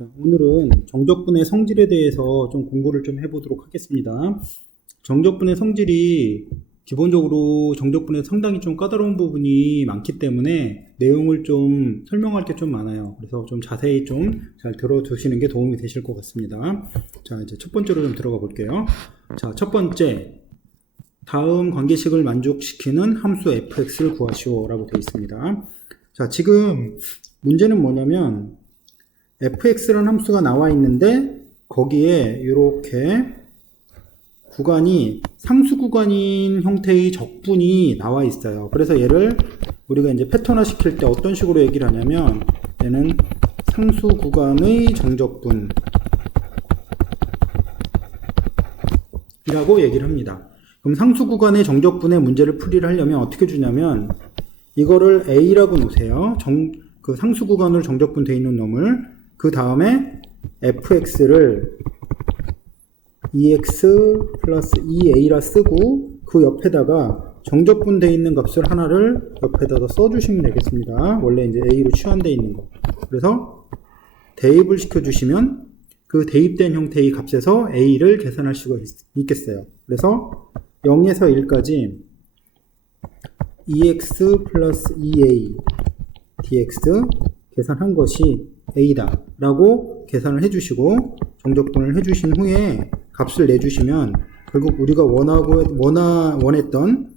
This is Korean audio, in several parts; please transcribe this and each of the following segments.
자, 오늘은 정적분의 성질에 대해서 좀 공부를 좀 해보도록 하겠습니다. 정적분의 성질이 기본적으로 정적분에 상당히 좀 까다로운 부분이 많기 때문에 내용을 좀 설명할 게 좀 많아요. 그래서 좀 자세히 좀 잘 들어두시는 게 도움이 되실 것 같습니다. 자, 이제 첫 번째로 좀 들어가 볼게요. 자, 첫 번째. 다음 관계식을 만족시키는 함수 fx를 구하시오 라고 되어 있습니다. 자, 지금 문제는 뭐냐면 fx라는 함수가 나와 있는데 거기에 이렇게 구간이 상수 구간인 형태의 적분이 나와 있어요. 그래서 얘를 우리가 이제 패턴화 시킬 때 어떤 식으로 얘기를 하냐면 얘는 상수 구간의 정적분 이라고 얘기를 합니다. 그럼 상수 구간의 정적분의 문제를 풀이를 하려면 어떻게 주냐면 이거를 A라고 놓으세요. 그 상수 구간으로 정적분 되어 있는 놈을 그 다음에 fx를 ex 플러스 2a라 쓰고 그 옆에다가 정적분 되어 있는 값을 하나를 옆에다가 써주시면 되겠습니다. 원래 이제 a로 취한되어 있는 거. 그래서 대입을 시켜주시면 그 대입된 형태의 값에서 a를 계산할 수가 있겠어요. 그래서 0에서 1까지 ex 플러스 2a dx 계산한 것이 a다 라고 계산을 해주시고 정적분을 해주신 후에 값을 내주시면 결국 우리가 원했던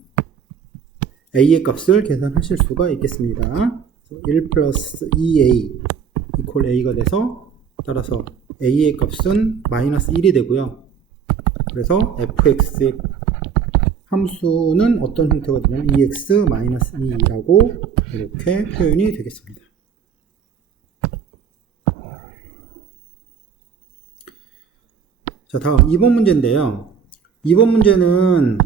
a의 값을 계산하실 수가 있겠습니다. 1 플러스 2a 이퀄 a가 돼서 따라서 a의 값은 마이너스 1이 되고요. 그래서 fx의 함수는 어떤 형태가 되냐면 ex-2라고 이렇게 표현이 되겠습니다. 자, 다음 2번 문제인데요. 2번 문제는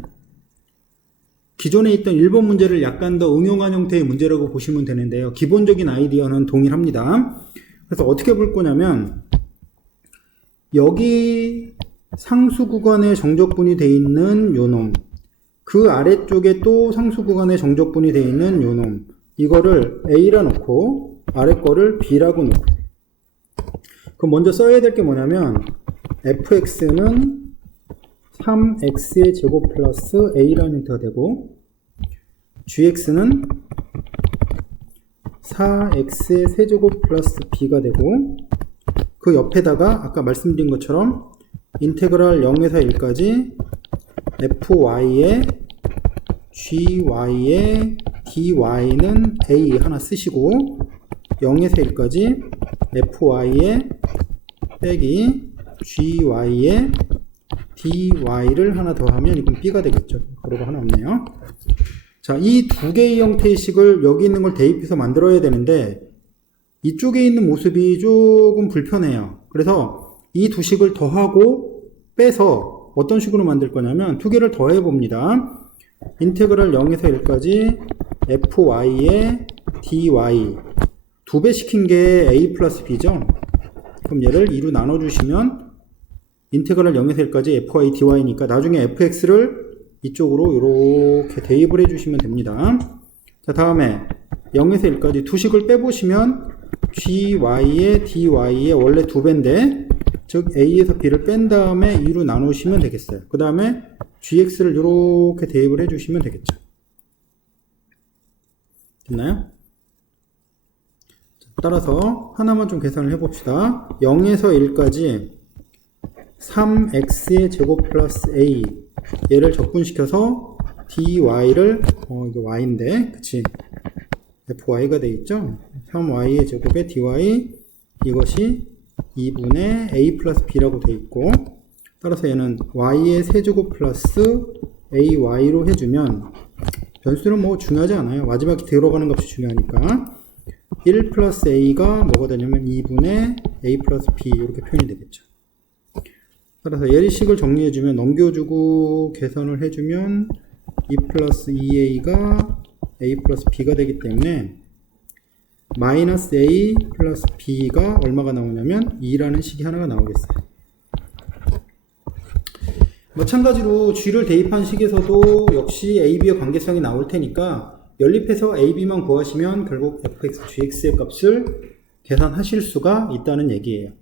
기존에 있던 1번 문제를 약간 더 응용한 형태의 문제라고 보시면 되는데요. 기본적인 아이디어는 동일합니다. 그래서 어떻게 볼 거냐면 여기 상수 구간에 정적분이 되어 있는 요놈 그 아래쪽에 또 상수 구간에 정적분이 되어 있는 요놈 이거를 A라 놓고 아래 거를 B라고 놓고 그럼 먼저 써야 될 게 뭐냐면 fx는 3x의 제곱 플러스 a라는 형태가 되고 gx는 4x의 세제곱 플러스 b가 되고 그 옆에다가 아까 말씀드린 것처럼 인테그랄 0에서 1까지 fy의 gy의 dy는 a 하나 쓰시고 0에서 1까지 fy의 빼기 gy의 dy를 하나 더하면 이건 b가 되겠죠. 가로가 하나 없네요. 자, 이 두 개의 형태의 식을 여기 있는 걸 대입해서 만들어야 되는데 이쪽에 있는 모습이 조금 불편해요. 그래서 이 두 식을 더하고 빼서 어떤 식으로 만들 거냐면 두 개를 더해 봅니다. 인테그랄 0에서 1까지 fy의 dy 두 배 시킨 게 a 플러스 b죠. 그럼 얘를 2로 나눠주시면 인테그랄 0에서 1까지 fy dy니까 나중에 fx를 이쪽으로 이렇게 대입을 해주시면 됩니다. 자, 다음에 0에서 1까지 두 식을 빼보시면 gy의 dy의 원래 두 배인데 즉 a에서 b를 뺀 다음에 2로 나누시면 되겠어요. 그 다음에 gx를 이렇게 대입을 해주시면 되겠죠. 됐나요? 따라서 하나만 좀 계산을 해봅시다. 0에서 1까지 3x의 제곱 플러스 a 얘를 적분시켜서 dy를 이거 y인데 그치 fy가 돼 있죠. 3y의 제곱에 dy 이것이 2분의 a 플러스 b라고 돼 있고 따라서 얘는 y의 세제곱 플러스 ay로 해주면 변수는 뭐 중요하지 않아요. 마지막에 들어가는 값이 중요하니까 1 플러스 a가 뭐가 되냐면 2분의 a 플러스 b 이렇게 표현이 되겠죠. 따라서 예리식을 정리해주면 넘겨주고 계산을 해주면 2 플러스 2a가 a 플러스 b가 되기 때문에 마이너스 a 플러스 b가 얼마가 나오냐면 2라는 식이 하나가 나오겠어요. 마찬가지로 g를 대입한 식에서도 역시 a, b의 관계성이 나올 테니까 연립해서 a, b만 구하시면 결국 fx, gx의 값을 계산하실 수가 있다는 얘기예요.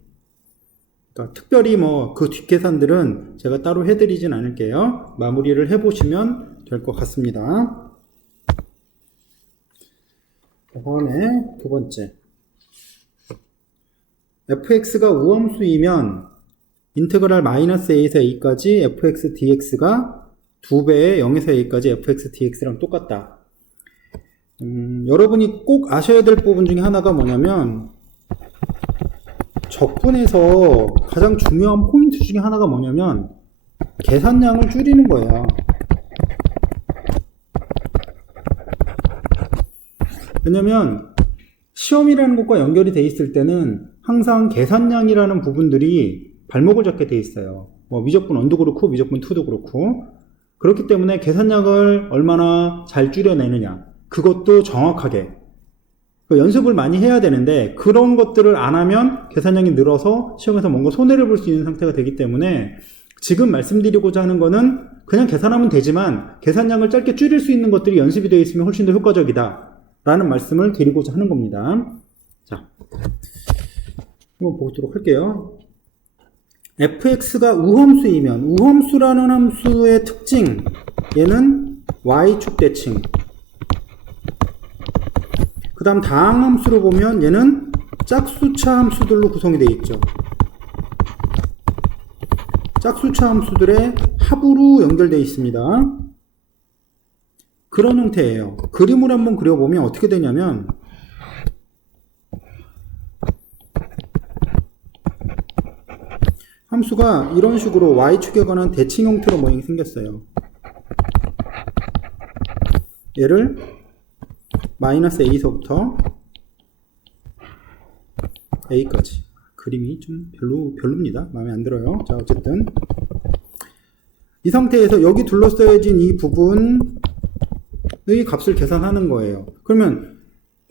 그러니까 특별히 뭐 그 뒷계산들은 제가 따로 해드리진 않을게요. 마무리를 해보시면 될 것 같습니다. 다음에 두 번째. fx가 우함수이면 인테그랄 마이너스 a에서 a까지 fx dx가 2배의 0에서 a까지 fx dx랑 똑같다. 여러분이 꼭 아셔야 될 부분 중에 하나가 뭐냐면 적분에서 가장 중요한 포인트 중에 하나가 뭐냐면 계산량을 줄이는 거예요. 왜냐면 시험이라는 것과 연결이 돼 있을 때는 항상 계산량이라는 부분들이 발목을 잡게 돼 있어요. 뭐 미적분 1도 그렇고 미적분 2도 그렇고. 그렇기 때문에 계산량을 얼마나 잘 줄여내느냐, 그것도 정확하게 연습을 많이 해야 되는데 그런 것들을 안 하면 계산량이 늘어서 시험에서 뭔가 손해를 볼 수 있는 상태가 되기 때문에 지금 말씀드리고자 하는 거는 그냥 계산하면 되지만 계산량을 짧게 줄일 수 있는 것들이 연습이 되어 있으면 훨씬 더 효과적이다 라는 말씀을 드리고자 하는 겁니다. 자, 한번 보도록 할게요. fx가 우함수이면 우함수라는 함수의 특징, 얘는 y축 대칭. 그 다음 다항함수로 보면 얘는 짝수차 함수들로 구성이 되어 있죠. 짝수차 함수들의 합으로 연결되어 있습니다. 그런 형태예요. 그림을 한번 그려보면 어떻게 되냐면 함수가 이런 식으로 y축에 관한 대칭 형태로 모양이 생겼어요. 얘를 마이너스 a서부터 a까지. 그림이 좀 별로입니다. 마음에 안 들어요. 자, 어쨌든 이 상태에서 여기 둘러싸여진 이 부분의 값을 계산하는 거예요. 그러면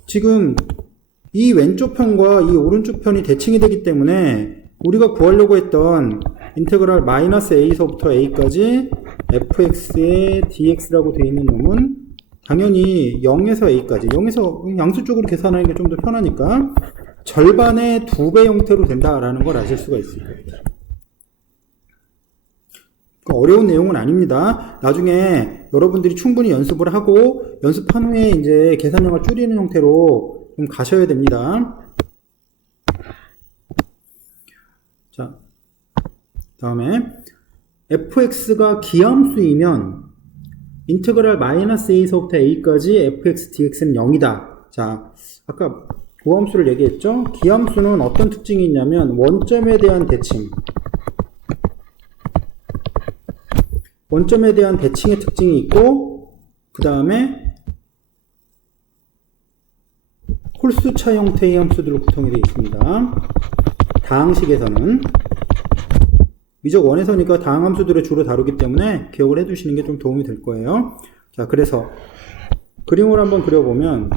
지금 이 왼쪽 편과 이 오른쪽 편이 대칭이 되기 때문에 우리가 구하려고 했던 인테그랄 마이너스 a서부터 a까지 fx의 dx라고 되어 있는 놈은 당연히 0에서 a까지, 0에서 양수 쪽으로 계산하는 게 좀 더 편하니까 절반의 2배 형태로 된다라는 걸 아실 수가 있습니다. 어려운 내용은 아닙니다. 나중에 여러분들이 충분히 연습을 하고 연습한 후에 이제 계산량을 줄이는 형태로 좀 가셔야 됩니다. 자, 다음에 fx가 기함수이면 인테그랄 마이너스 a서부터 a까지 fx dx는 0이다. 자, 아까 우함수를 얘기했죠? 기함수는 어떤 특징이 있냐면 원점에 대한 대칭, 원점에 대한 대칭의 특징이 있고 그 다음에 홀수차 형태의 함수들로 구성이 되어 있습니다. 다항식에서는 미적 원에서니까 다항함수들을 주로 다루기 때문에 기억을 해두시는 게 좀 도움이 될 거예요. 자, 그래서 그림을 한번 그려보면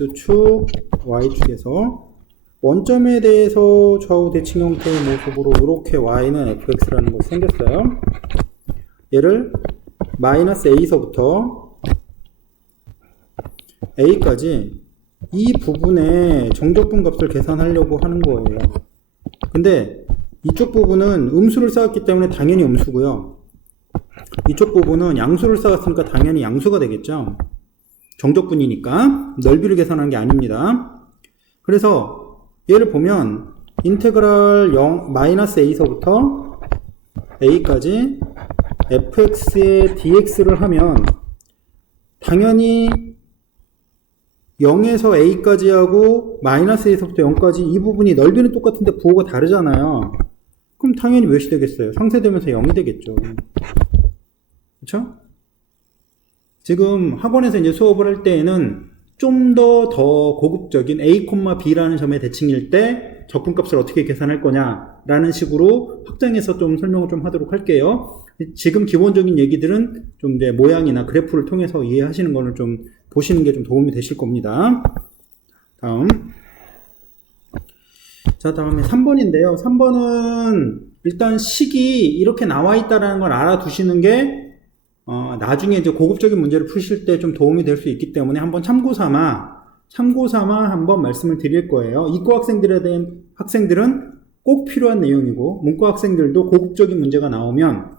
x축, y축에서 원점에 대해서 좌우 대칭 형태의 모습으로 이렇게 y는 fx라는 것이 생겼어요. 얘를 마이너스 a서부터 a까지 이 부분의 정적분 값을 계산하려고 하는 거예요. 근데 이쪽 부분은 음수를 쌓았기 때문에 당연히 음수고요. 이쪽 부분은 양수를 쌓았으니까 당연히 양수가 되겠죠. 정적분이니까 넓이를 계산한 게 아닙니다. 그래서 얘를 보면 인테그랄 0, 마이너스 a서부터 a까지 fx의 dx를 하면 당연히 0에서 a까지 하고 마이너스 a서부터 0까지 이 부분이 넓이는 똑같은데 부호가 다르잖아요. 그럼 당연히 몇이 되겠어요? 상쇄되면서 0이 되겠죠. 그렇죠? 지금 학원에서 이제 수업을 할 때에는 좀 더 고급적인 a, b라는 점의 대칭일 때 적분값을 어떻게 계산할 거냐라는 식으로 확장해서 좀 설명을 좀 하도록 할게요. 지금 기본적인 얘기들은 좀 이제 모양이나 그래프를 통해서 이해하시는 거를 좀 보시는 게 좀 도움이 되실 겁니다. 자, 다음에 3번인데요. 3번은 일단 식이 이렇게 나와 있다는 걸 알아두시는 게 나중에 이제 고급적인 문제를 푸실 때 좀 도움이 될 수 있기 때문에 한번 참고 삼아 한번 말씀을 드릴 거예요. 이과 학생들은 꼭 꼭 필요한 내용이고 문과 학생들도 고급적인 문제가 나오면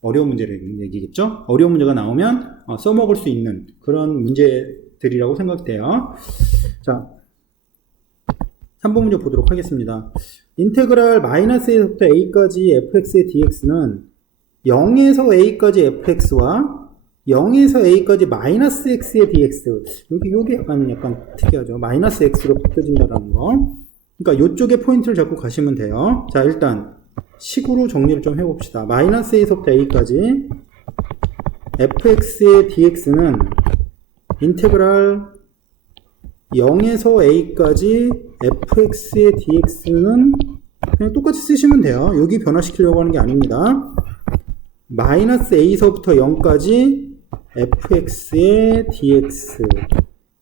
어려운 문제를 얘기겠죠? 어려운 문제가 나오면 써먹을 수 있는 그런 문제들이라고 생각돼요. 자, 3번 문제 보도록 하겠습니다. 인테그랄 마이너스 A부터 A까지 fx의 dx는 0에서 A까지 fx와 0에서 A까지 마이너스 x의 dx. 요게 약간 특이하죠. 마이너스 x로 바뀌어진다는 거. 그러니까 요쪽에 포인트를 잡고 가시면 돼요. 자, 일단 식으로 정리를 좀 해봅시다. 마이너스 A서부터 A까지 fx의 dx는 인테그랄 0에서 A까지 fx의 dx는 그냥 똑같이 쓰시면 돼요. 여기 변화시키려고 하는 게 아닙니다. 마이너스 A서부터 0까지 fx의 dx.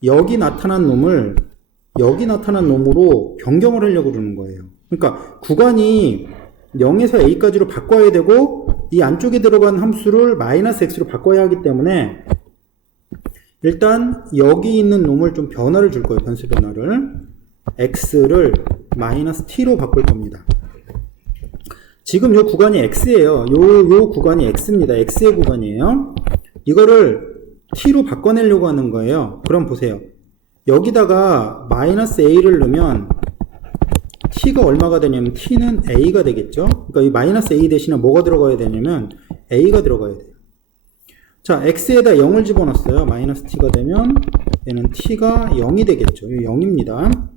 여기 나타난 놈을 여기 나타난 놈으로 변경을 하려고 그러는 거예요. 그러니까 구간이 0에서 A까지로 바꿔야 되고 이 안쪽에 들어간 함수를 마이너스 x로 바꿔야 하기 때문에 일단 여기 있는 놈을 좀 변화를 줄 거예요. 변수 변화를. x를 마이너스 t로 바꿀 겁니다. 지금 요 구간이 x예요. 요 구간이 x입니다. x의 구간이에요. 이거를 t로 바꿔내려고 하는 거예요. 그럼 보세요. 여기다가 마이너스 a를 넣으면 t가 얼마가 되냐면 t는 a가 되겠죠. 그러니까 이 마이너스 a 대신에 뭐가 들어가야 되냐면 a가 들어가야 돼요. 자, x에다 0을 집어넣었어요. 마이너스 t가 되면 얘는 t가 0이 되겠죠. 0입니다.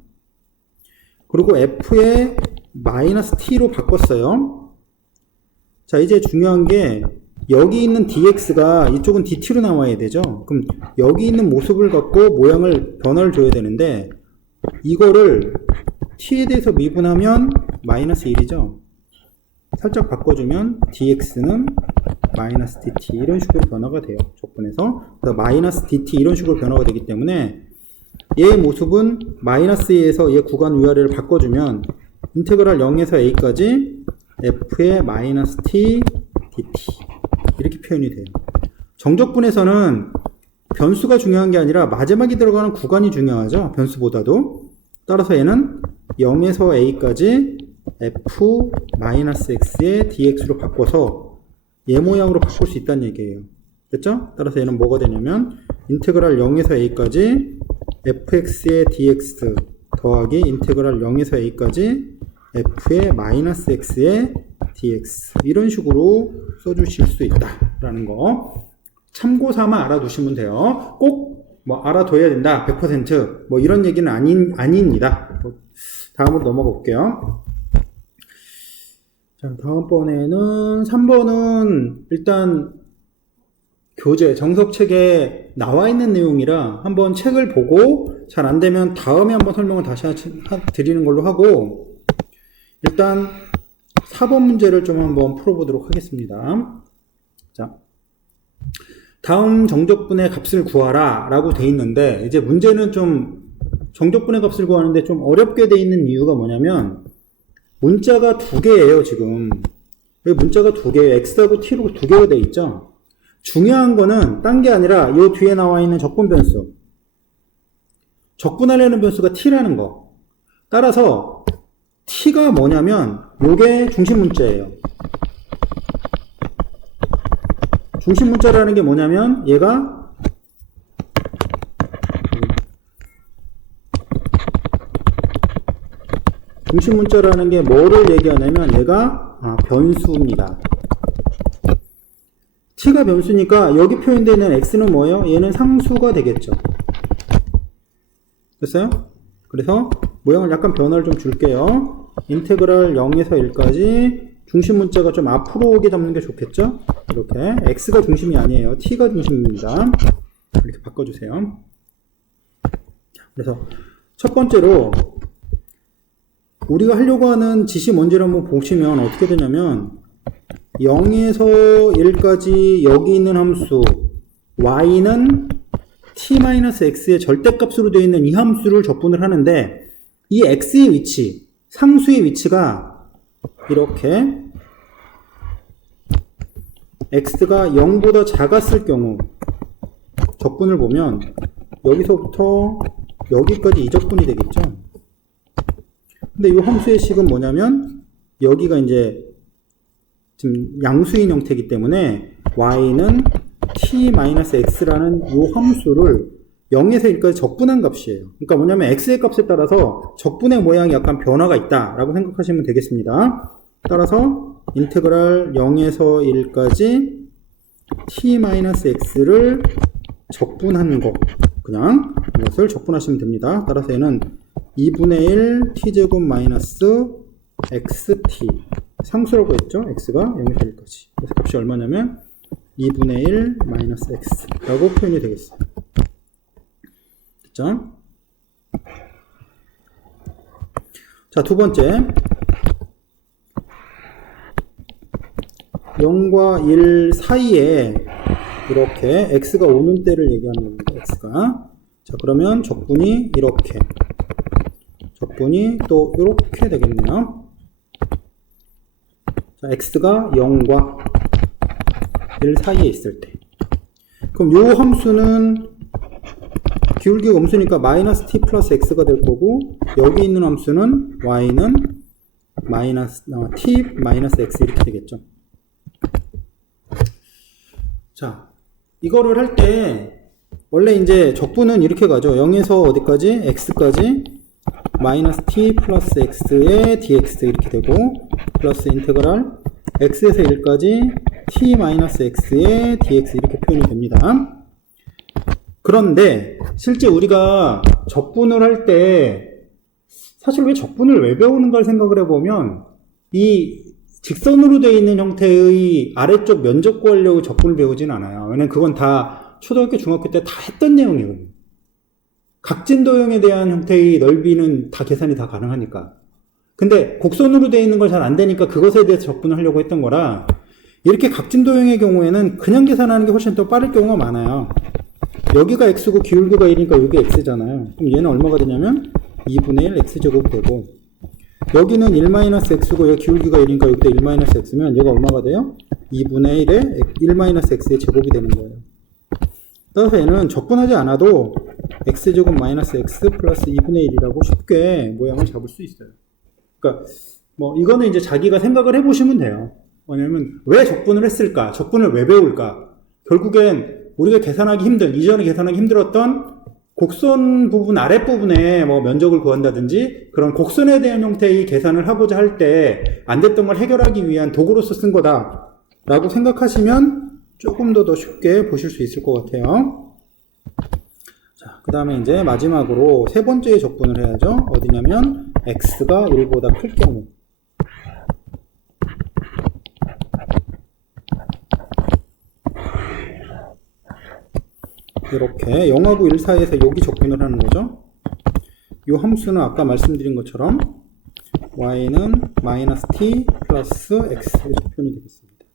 그리고 f에 마이너스 t로 바꿨어요. 자, 이제 중요한 게 여기 있는 dx가 이쪽은 dt로 나와야 되죠. 그럼 여기 있는 모습을 갖고 모양을 변화를 줘야 되는데 이거를 t에 대해서 미분하면 마이너스 1이죠. 살짝 바꿔주면 dx는 마이너스 dt 이런 식으로 변화가 돼요. 적분에서. 그래서 마이너스 dt 이런 식으로 변화가 되기 때문에 얘의 모습은 마이너스에서 얘 구간 위아래를 바꿔주면 인테그랄 0에서 a까지 f의 마이너스 t dt 이렇게 표현이 돼요. 정적분에서는 변수가 중요한 게 아니라 마지막에 들어가는 구간이 중요하죠. 변수보다도. 따라서 얘는 0에서 a까지 f-x의 dx로 바꿔서 얘 모양으로 바꿀 수 있다는 얘기예요. 됐죠? 따라서 얘는 뭐가 되냐면 인테그랄 0에서 a까지 fx의 dx 더하기 인테그랄 0에서 a까지 f의 마이너스 x의 dx 이런 식으로 써주실 수 있다라는 거 참고 삼아 알아두시면 돼요. 꼭 뭐 알아둬야 된다 100% 뭐 이런 얘기는 아닙니다. 다음으로 넘어가 볼게요. 자, 다음번에는 3번은 일단 교재 정석책에 나와 있는 내용이라 한번 책을 보고 잘 안되면 다음에 한번 설명을 다시 드리는 걸로 하고 일단 4번 문제를 좀 한번 풀어보도록 하겠습니다. 자, 다음 정적분의 값을 구하라 라고 돼 있는데 이제 문제는 좀 정적분의 값을 구하는데 좀 어렵게 돼 있는 이유가 뭐냐면 문자가 두 개예요. 지금 여기 문자가 두 개예요. x하고 t로 두 개가 돼 있죠. 중요한 거는 딴 게 아니라 이 뒤에 나와 있는 적분 변수 적분하려는 변수가 t라는 거. 따라서 t가 뭐냐면 요게 중심 문자예요. 중심 문자라는 게 뭐냐면 얘가 중심 문자라는 게 뭐를 얘기하냐면 얘가 변수입니다. t가 변수니까 여기 표현되어 있는 x는 뭐예요? 얘는 상수가 되겠죠. 됐어요? 그래서 모양을 약간 변화를 좀 줄게요. 인테그랄 0에서 1까지 중심 문자가 좀 앞으로 오게 잡는 게 좋겠죠? 이렇게 x가 중심이 아니에요. t가 중심입니다. 이렇게 바꿔주세요. 그래서 첫 번째로 우리가 하려고 하는 지시 뭔지를 한번 보시면 어떻게 되냐면 0에서 1까지 여기 있는 함수 y는 t-x의 절대값으로 되어 있는 이 함수를 적분을 하는데 이 x의 위치, 상수의 위치가 이렇게 x가 0보다 작았을 경우 적분을 보면 여기서부터 여기까지 이 적분이 되겠죠. 근데 이 함수의 식은 뭐냐면 여기가 이제 지금 양수인 형태이기 때문에 y는 t-x라는 이 함수를 0에서 1까지 적분한 값이에요. 그러니까 뭐냐면 x의 값에 따라서 적분의 모양이 약간 변화가 있다라고 생각하시면 되겠습니다. 따라서 인테그랄 0에서 1까지 t-x를 적분한 거, 그냥 이것을 적분하시면 됩니다. 따라서 얘는 2분의 1 t제곱 마이너스 xt, 상수라고 했죠? x가 0에서 1까지. 그래서 값이 얼마냐면 2분의 1 마이너스 x라고 표현이 되겠어요. 됐죠? 자, 두 번째. 0과 1 사이에 이렇게 x가 오는 때를 얘기하는 겁니다. x가. 자, 그러면 적분이 이렇게. 적분이 또 이렇게 되겠네요. 자, x가 0과 1 사이에 있을 때. 그럼 요 함수는 기울기가 음수니까 마이너스 t 플러스 x가 될 거고, 여기 있는 함수는 y는 마이너스 t 마이너스 x 이렇게 되겠죠. 자, 이거를 할 때 원래 이제 적분은 이렇게 가죠. 0에서 어디까지? x까지 마이너스 t 플러스 x의 dx 이렇게 되고, 플러스 인테그랄 x에서 1까지 t 마이너스 x의 dx 이렇게 표현이 됩니다. 그런데 실제 우리가 적분을 할 때 사실 왜 적분을 왜 배우는가를 생각을 해보면, 이 직선으로 되어 있는 형태의 아래쪽 면적 구하려고 적분을 배우진 않아요. 왜냐면 그건 다 초등학교, 중학교 때 다 했던 내용이거든요. 각진도형에 대한 형태의 넓이는 다 계산이 다 가능하니까. 근데 곡선으로 되어 있는 걸 잘 안 되니까 그것에 대해서 적분을 하려고 했던 거라, 이렇게 각진도형의 경우에는 그냥 계산하는 게 훨씬 더 빠를 경우가 많아요. 여기가 x고 기울기가 1이니까 여기 x잖아요. 그럼 얘는 얼마가 되냐면 2분의 1 x제곱이 되고, 여기는 1-x고 여기 기울기가 1이니까 여기다 1-x면 얘가 얼마가 돼요? 2분의 1에 1-x의 제곱이 되는 거예요. 따라서 얘는 적분하지 않아도 x제곱 마이너스 x 플러스 2분의 1이라고 쉽게 모양을 잡을 수 있어요. 그러니까 뭐 이거는 이제 자기가 생각을 해보시면 돼요. 왜냐면 왜 적분을 했을까? 적분을 왜 배울까? 결국엔 우리가 계산하기 이전에 계산하기 힘들었던 곡선 부분 아랫부분에 뭐 면적을 구한다든지 그런 곡선에 대한 형태의 계산을 하고자 할 때 안 됐던 걸 해결하기 위한 도구로서 쓴 거다 라고 생각하시면 조금 더 쉽게 보실 수 있을 것 같아요. 자, 그 다음에 이제 마지막으로 세 번째 적분을 해야죠. 어디냐면 x가 1보다 클 경우. 이렇게 0하고 1 사이에서 여기 적분을 하는 거죠. 이 함수는 아까 말씀드린 것처럼 y는 마이너스 t 플러스 x 이렇게 표현이 되겠습니다.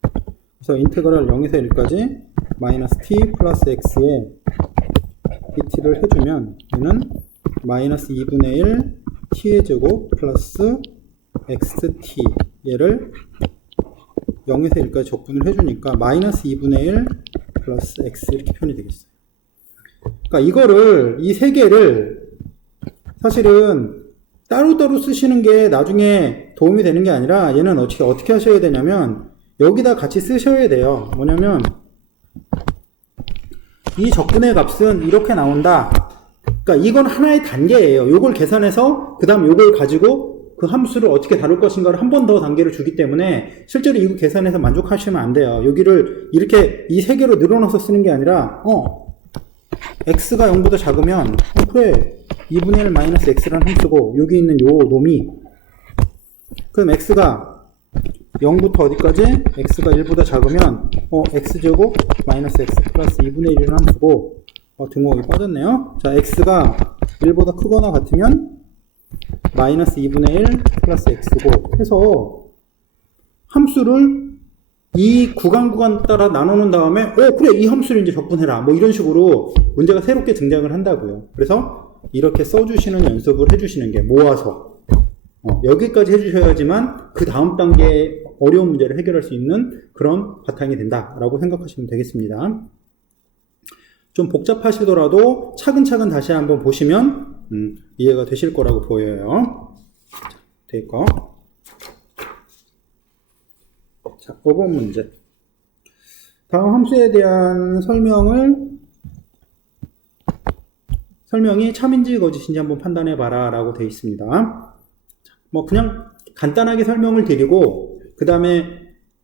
그래서 인테그랄 0에서 1까지 마이너스 t 플러스 x에 dt를 해주면 얘는 마이너스 2분의 1 t의 제곱 플러스 xt 얘를 0에서 1까지 적분을 해주니까 마이너스 2분의 1 플러스 x 이렇게 표현이 되겠어요. 그러니까 이거를 이 세 개를 사실은 따로따로 쓰시는 게 나중에 도움이 되는 게 아니라 얘는 어떻게 하셔야 되냐면 여기다 같이 쓰셔야 돼요. 뭐냐면 이 적분의 값은 이렇게 나온다. 그러니까 이건 하나의 단계예요. 요걸 계산해서 그 다음 요걸 가지고 그 함수를 어떻게 다룰 것인가를 한 번 더 단계를 주기 때문에 실제로 이거 계산해서 만족하시면 안 돼요. 여기를 이렇게 이 세 개로 늘어나서 쓰는 게 아니라 x가 0보다 작으면 그래 2분의 1 마이너스 x라는 함수고 여기 있는 요 놈이 그럼 x가 0부터 어디까지? x가 1보다 작으면 x제곱 마이너스 x 플러스 2분의 1이라는 함수고 등호가 빠졌네요. 자, x가 1보다 크거나 같으면 마이너스 2분의 1 플러스 x고 해서 함수를 이 구간 따라 나눠놓은 다음에 그래 이 함수를 이제 적분해라 뭐 이런 식으로 문제가 새롭게 등장을 한다고요. 그래서 이렇게 써주시는 연습을 해주시는 게 모아서 여기까지 해주셔야지만 그 다음 단계에 어려운 문제를 해결할 수 있는 그런 바탕이 된다라고 생각하시면 되겠습니다. 좀 복잡하시더라도 차근차근 다시 한번 보시면 이해가 되실 거라고 보여요. 자, 될까? 자, 5번 문제. 다음 함수에 대한 설명이 참인지 거짓인지 한번 판단해 봐라 라고 되어 있습니다. 뭐 그냥 간단하게 설명을 드리고 그 다음에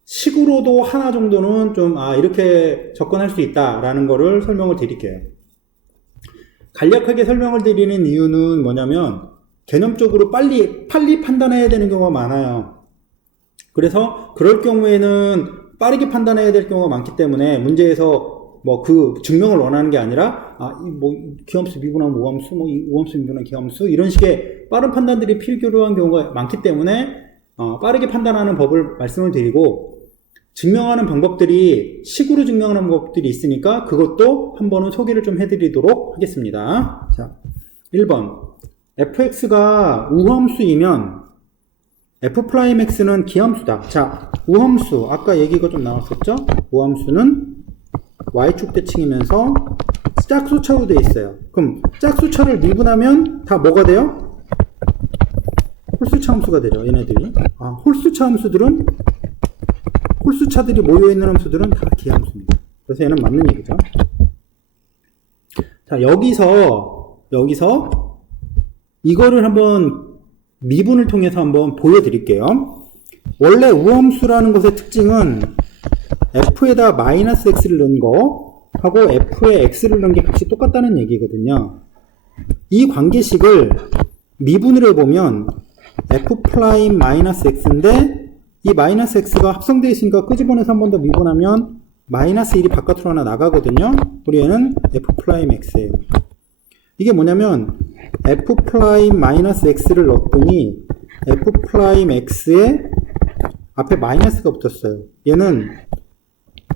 식으로도 하나 정도는 좀 이렇게 접근할 수 있다라는 거를 설명을 드릴게요. 간략하게 설명을 드리는 이유는 뭐냐면 개념적으로 빨리 판단해야 되는 경우가 많아요. 그래서 그럴 경우에는 빠르게 판단해야 될 경우가 많기 때문에 문제에서 뭐 그 증명을 원하는 게 아니라 뭐 기함수 미분하면 오함수, 뭐 오함수 미분하면 기함수 이런 식의 빠른 판단들이 필요한 경우가 많기 때문에 빠르게 판단하는 법을 말씀을 드리고 증명하는 방법들이 식으로 증명하는 방법들이 있으니까 그것도 한번은 소개를 좀 해드리도록 하겠습니다. 자, 1번 fx가 우함수이면 f'x는 기함수다. 자, 우함수 아까 얘기가 좀 나왔었죠? 우함수는 y축 대칭이면서 짝수차로 되어 있어요. 그럼 짝수차를 미분하면 다 뭐가 돼요? 홀수차 함수가 되죠. 얘네들이. 홀수차 함수들은 홀수차들이 모여있는 함수들은 다 기함수입니다. 그래서 얘는 맞는 얘기죠. 자, 여기서 이거를 한번 미분을 통해서 한번 보여드릴게요. 원래 우함수라는 것의 특징은 f에다 마이너스 x를 넣은 거 하고 f에 x를 넣은 게 값이 똑같다는 얘기거든요. 이 관계식을 미분을 해보면 f'-x인데 이 마이너스 x가 합성되어 있으니까 끄집어내서 한 번 더 미분하면 마이너스 1이 바깥으로 하나 나가거든요. 우리 얘는 f'x예요. 이게 뭐냐면 f'-x를 넣었더니 f'x에 앞에 마이너스가 붙었어요. 얘는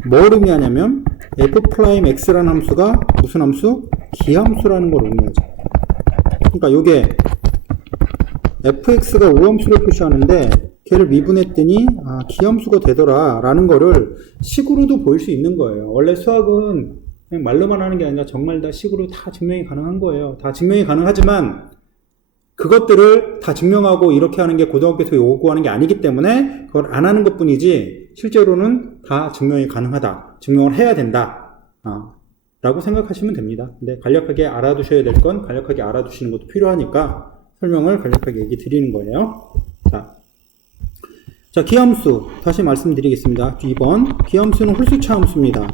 뭘 의미하냐면 f'x라는 함수가 무슨 함수? 기함수라는 걸 의미하죠. 그러니까 요게 fx가 우함수를 표시하는데 걔를 미분했더니 기함수가 되더라 라는 거를 식으로도 보일 수 있는 거예요. 원래 수학은 그냥 말로만 하는 게 아니라 정말 다 식으로 다 증명이 가능한 거예요. 다 증명이 가능하지만 그것들을 다 증명하고 이렇게 하는 게 고등학교에서 요구하는 게 아니기 때문에 그걸 안 하는 것 뿐이지 실제로는 다 증명이 가능하다. 증명을 해야 된다. 라고 생각하시면 됩니다. 근데 간략하게 알아두셔야 될 건 간략하게 알아두시는 것도 필요하니까 설명을 간략하게 얘기 드리는 거예요. 자, 기함수 다시 말씀드리겠습니다. 2번 기함수는 홀수차 함수입니다.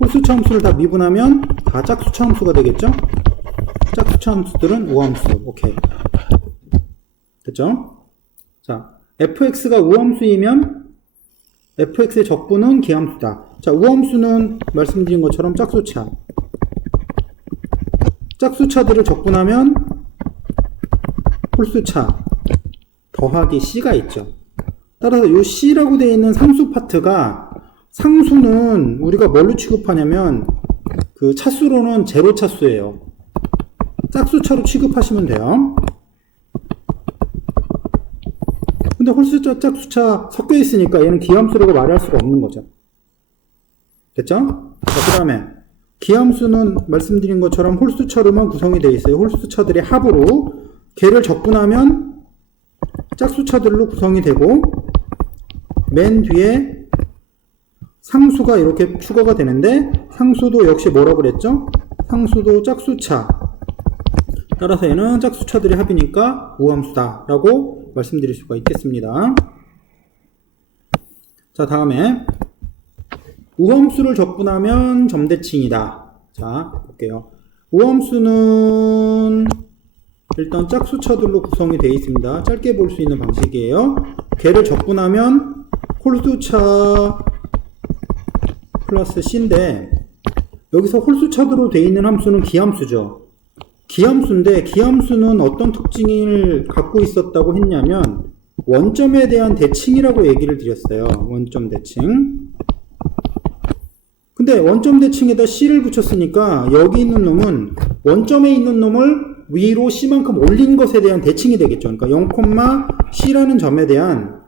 홀수차 함수를 다 미분하면 다 짝수차 함수가 되겠죠? 짝수차 함수들은 우함수. 오케이. 됐죠? 자, fx가 우함수이면 fx의 적분은 기함수다. 자, 우함수는 말씀드린 것처럼 짝수차. 짝수차들을 적분하면 홀수차 더하기 c가 있죠. 따라서 이 c라고 되어 있는 상수 파트가 상수는 우리가 뭘로 취급하냐면 그 차수로는 제로 차수예요. 짝수차로 취급하시면 돼요. 근데 홀수차, 짝수차 섞여 있으니까 얘는 기함수라고 말할 수가 없는 거죠. 됐죠? 자, 그 다음에 기함수는 말씀드린 것처럼 홀수차로만 구성이 되어 있어요. 홀수차들의 합으로 걔를 적분하면 짝수차들로 구성이 되고 맨 뒤에 상수가 이렇게 추가가 되는데 상수도 역시 뭐라고 그랬죠? 상수도 짝수차. 따라서 얘는 짝수차들의 합이니까 우함수다 라고 말씀드릴 수가 있겠습니다. 자, 다음에 우함수를 적분하면 점대칭이다. 자, 볼게요. 우함수는 일단 짝수차들로 구성이 되어 있습니다. 짧게 볼 수 있는 방식이에요. 걔를 적분하면 홀수차 플러스 c인데 여기서 홀수차들로 되어 있는 함수는 기함수죠. 기함수인데 기함수는 어떤 특징을 갖고 있었다고 했냐면 원점에 대한 대칭이라고 얘기를 드렸어요. 원점 대칭. 근데 원점 대칭에다 c를 붙였으니까 여기 있는 놈은 원점에 있는 놈을 위로 c만큼 올린 것에 대한 대칭이 되겠죠. 그러니까 0,c라는 점에 대한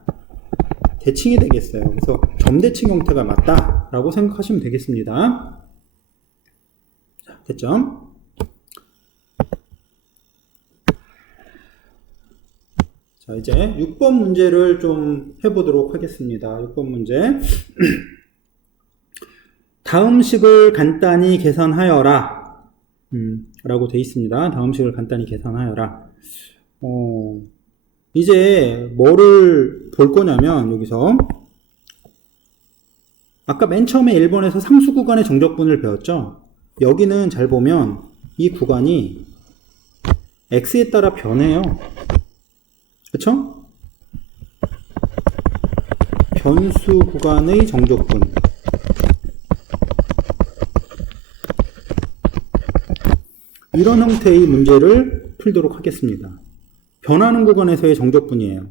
대칭이 되겠어요. 그래서 점대칭 형태가 맞다라고 생각하시면 되겠습니다. 자, 됐죠? 자, 이제 6번 문제를 좀 해보도록 하겠습니다. 6번 문제. 다음 식을 간단히 계산하여라. 라고 되어 있습니다. 다음 식을 간단히 계산하여라. 이제 뭐를 볼 거냐면, 여기서. 아까 맨 처음에 1번에서 상수 구간의 정적분을 배웠죠? 여기는 잘 보면 이 구간이 x에 따라 변해요. 그쵸? 변수 구간의 정적분. 이런 형태의 문제를 풀도록 하겠습니다. 변하는 구간에서의 정적분이에요.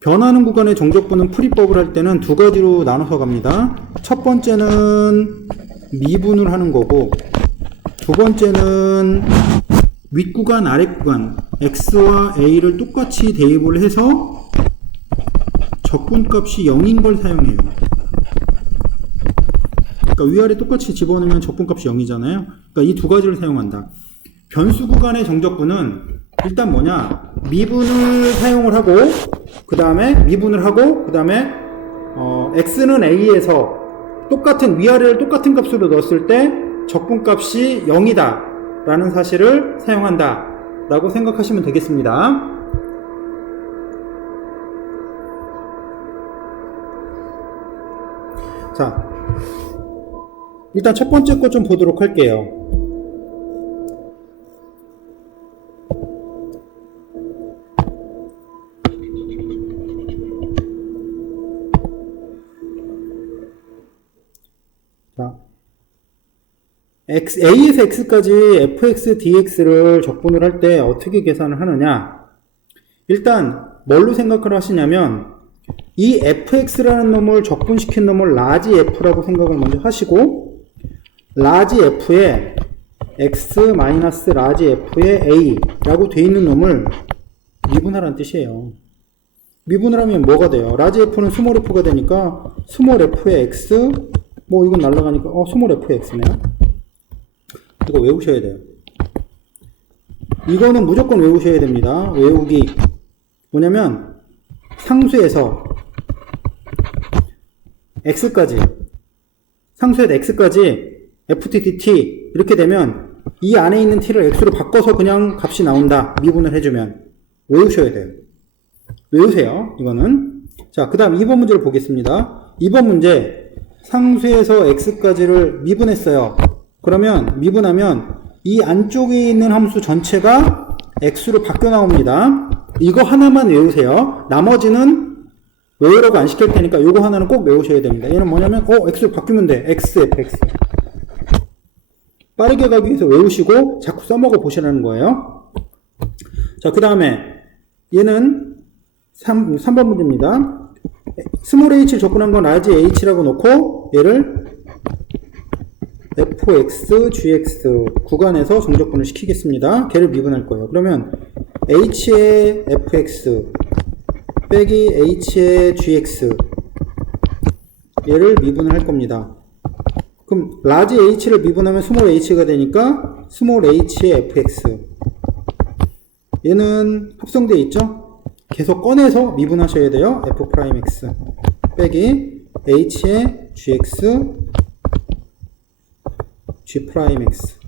변하는 구간의 정적분은 풀이법을 할 때는 두 가지로 나눠서 갑니다. 첫 번째는 미분을 하는 거고, 두 번째는 윗구간, 아랫구간, x와 a를 똑같이 대입을 해서 적분값이 0인 걸 사용해요. 그러니까 위아래 똑같이 집어넣으면 적분값이 0이잖아요. 그러니까 이 두 가지를 사용한다. 변수 구간의 정적분은 일단 뭐냐, 미분을 사용을 하고, 그 다음에 x는 a에서 똑같은 위아래를 똑같은 값으로 넣었을 때 적분값이 0이다 라는 사실을 사용한다 라고 생각하시면 되겠습니다. 자, 일단 첫 번째 거 좀 보도록 할게요. 자, a에서 x까지 fx, dx를 적분을 할 때 어떻게 계산을 하느냐? 일단 뭘로 생각을 하시냐면 이 fx라는 놈을 적분시킨 놈을 라지 f라고 생각을 먼저 하시고, 라지 f에 x 마이너스 라지 f에 a라고 돼 있는 놈을 미분하라는 뜻이에요. 미분을 하면 뭐가 돼요? 라지 f는 스몰 f가 되니까 스몰 f의 x, 뭐 이건 날라가니까 스몰 f의 x네요. 이거 외우셔야 돼요. 이거는 무조건 외우셔야 됩니다. 외우기. 뭐냐면 상수에서 x까지, 상수에서 x까지 ft dt 이렇게 되면 이 안에 있는 t를 x로 바꿔서 그냥 값이 나온다. 미분을 해주면 외우셔야 돼요. 외우세요. 이거는. 자, 그 다음 2번 문제를 보겠습니다. 2번 문제, 상수에서 x까지를 미분했어요. 그러면 미분하면 이 안쪽에 있는 함수 전체가 x로 바뀌어 나옵니다. 이거 하나만 외우세요. 나머지는 외우라고 안 시킬 테니까 이거 하나는 꼭 외우셔야 됩니다. 얘는 뭐냐면 x로 바뀌면 돼. x, fx. 빠르게 가기 위해서 외우시고 자꾸 써먹어 보시라는 거예요. 자, 그 다음에 얘는 3번 문제입니다. 스몰 h를 적분한 건 라지 h라고 놓고 얘를 fx, gx 구간에서 정적분을 시키겠습니다. 걔를 미분할 거예요. 그러면 h의 fx 빼기 h의 gx 얘를 미분을 할 겁니다. 그럼 라지 h를 미분하면 스몰 h가 되니까 스몰 h의 fx, 얘는 합성되어 있죠? 계속 꺼내서 미분하셔야 돼요. f'x 빼기 h의 gx g'x.